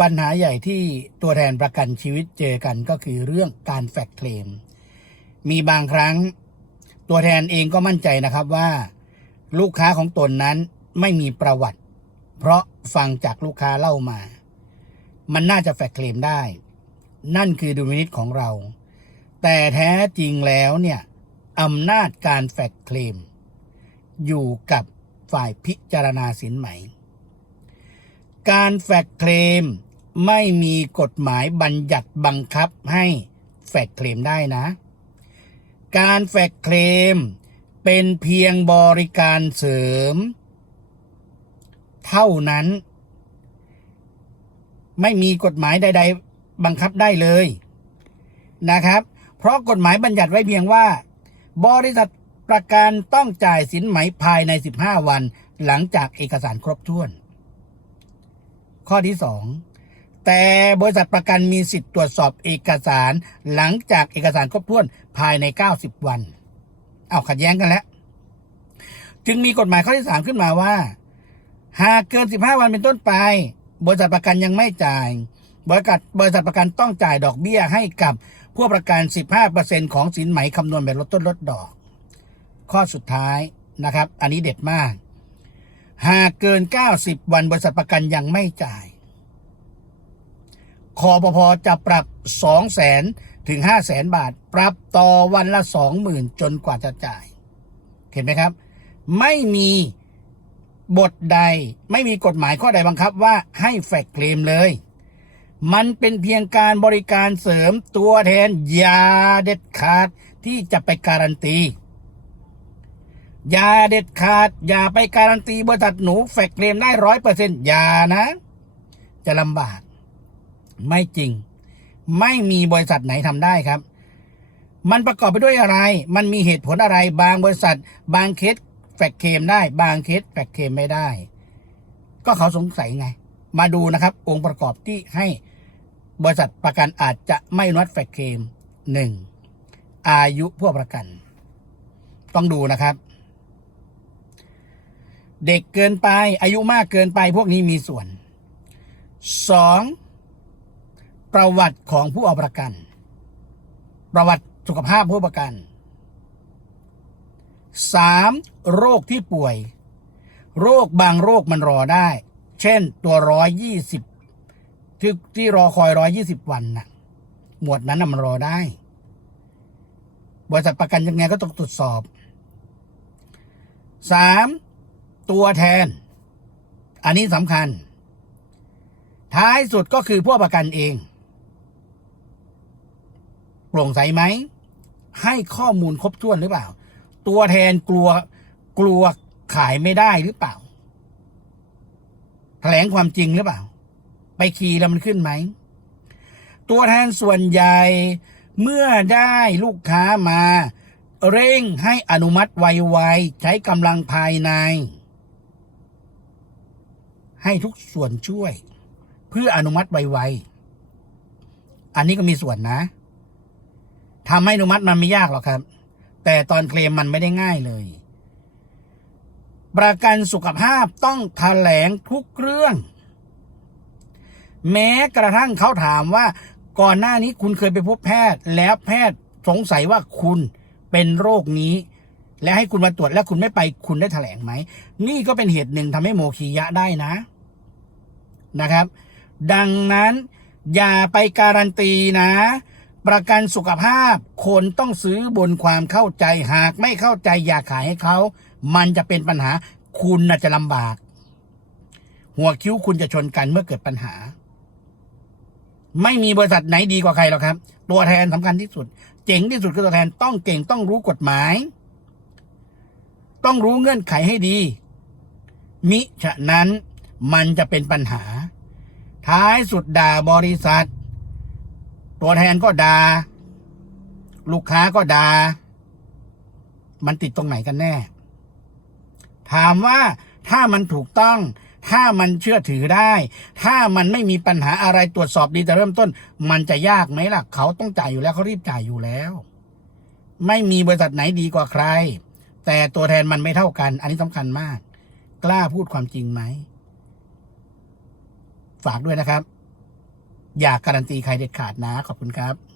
ปัญหาใหญ่ที่ตัวแทนประกันชีวิตเจอกันก็คือเรื่องการแฟกเคลม มีบางครั้ง ตัวแทนเองก็มั่นใจนะครับว่า ลูกค้าของตนนั้นไม่มีประวัติ เพราะฟังจากลูกค้าเล่ามา มันน่าจะแฟกเคลมได้ นั่นคือดุลพินิจของเรา แต่แท้จริงแล้วเนี่ยอำนาจการแฟกเคลม อยู่กับฝ่ายพิจารณาสินไหม การแฟกเคลมไม่มีกฎหมายบัญญัติบังคับให้แฟกเคลมได้นะ การแฟกเคลมเป็นเพียงบริการเสริม เท่านั้น ไม่มีกฎหมายใด ๆ บังคับได้เลยนะครับ เพราะกฎหมายบัญญัติไว้เพียงว่า บริษัทประกันต้องจ่ายสินไหมภายใน 15 วัน หลังจากเอกสารครบถ้วน ข้อที่ 2 แต่บริษัทประกันมีสิทธิ์ตรวจสอบเอกสารหลังจากเอกสารครบถ้วนภายใน 90 วัน เอาขัดแย้งกันแล้ว จึงมีกฎหมายข้อที่ 3 ขึ้นมาว่า หากเกิน 15 วันเป็นต้นไป บริษัทประกันยังไม่จ่าย บริษัทบริษัทประกันต้องจ่ายดอกเบี้ยให้กับผู้ประกัน 15%ของสินไหมคำนวณแบบลดต้นลดดอก ข้อสุดท้ายนะครับ อันนี้เด็ดมาก หากเกิน 90 วันบริษัทประกันยังไม่จ่ายคอปพจะปรับ 2 0 0แสนถึง 5 0 0แสนบาท ปรับต่อวันละ 20,000 จนกว่าจะจ่าย เห็นไหมครับ ไม่มีบทใดไม่มีกฎหมายข้อใดบังคับว่าให้แฟกเคลมเลย มันเป็นเพียงการบริการเสริมตัวแทนยาเด็ดขาดที่จะไปการันตี อย่าเด็ดขาด อย่าไปการันตีบริษัทหนูแฟกเคลมได้ร้อยเปอร์เซ็นต์อย่านะ จะลำบาก ไม่จริง ไม่มีบริษัทไหนทำได้ครับ มันประกอบไปด้วยอะไร มันมีเหตุผลอะไร บางบริษัท บางเคสแฟกเคลมได้ บางเคสแฟกเคลมไม่ได้ ก็เขาสงสัยไง มาดูนะครับ องค์ประกอบที่ให้บริษัทประกันอาจจะไม่นัดแฟกเคลมหนึ่งอายุผู้ประกัน ต้องดูนะครับ เด็กเกินไป อายุมากเกินไปพวกนี้มีส่วนสองประวัติของผู้เอาประกัน ประวัติสุขภาพผู้ประกันสามโรคที่ป่วย โรคบางโรคมันรอได้ เช่นตัวร้อยยี่สิบที่ที่รอคอยร้อยยี่สิบวันน่ะ หมวดนั้นนะมันรอได้บริษัทประกันยังไงก็ต้องตรวจสอบสาม ตัวแทน อันนี้สำคัญ ท้ายสุดก็คือผู้ประกันเอง โปร่งใสไหม ให้ข้อมูลครบถ้วนหรือเปล่า ตัวแทนกลัวกลัวขายไม่ได้หรือเปล่า แถลงความจริงหรือเปล่า ไปขี่แล้วมันขึ้นไหม ตัวแทนส่วนใหญ่เมื่อได้ลูกค้ามา เร่งให้อนุมัติไวๆใช้กำลังภายใน ให้ทุกส่วนช่วย เพื่ออนุมัติไวๆอันนี้ก็มีส่วนนะทำให้อนุมัติมันไม่ยากหรอกครับ แต่ตอนเคลมมันไม่ได้ง่ายเลย ประกันสุขภาพต้องแถลงทุกเรื่อง แม้กระทั่งเขาถามว่า ก่อนหน้านี้คุณเคยไปพบแพทย์ แล้วแพทย์สงสัยว่าคุณเป็นโรคนี้ และให้คุณมาตรวจแล้วคุณไม่ไปคุณได้แถลงไหม นี่ก็เป็นเหตุหนึ่งทำให้โมคียะได้นะ นะครับ ดังนั้นอย่าไปการันตีนะ ประกันสุขภาพ คนต้องซื้อบนความเข้าใจหากไม่เข้าใจอย่าขายให้เขา มันจะเป็นปัญหาคุณน่ะจะลำบาก หัวคิ้วคุณจะชนกันเมื่อเกิดปัญหา ไม่มีบริษัทไหนดีกว่าใครหรอกครับ ตัวแทนสำคัญที่สุด เจ๋งที่สุดคือตัวแทนต้องเก่งต้องรู้กฎหมาย ต้องรู้เงื่อนไขให้ดี มิฉะนั้นมันจะเป็นปัญหา ท้ายสุดด่าบริษัท ตัวแทนก็ด่าลูกค้าก็ด่ามันติดตรงไหนกันแน่ ถามว่าถ้ามันถูกต้อง ถ้ามันเชื่อถือได้ ถ้ามันไม่มีปัญหาอะไรตรวจสอบดีแต่เริ่มต้น มันจะยากไหมล่ะ เขาต้องจ่ายอยู่แล้วเขารีบจ่ายอยู่แล้ว ไม่มีบริษัทไหนดีกว่าใคร แต่ตัวแทนมันไม่เท่ากัน อันนี้สำคัญมาก กล้าพูดความจริงไหม ฝากด้วยนะครับ อย่าการันตีใครเด็ดขาดนะ ขอบคุณครับ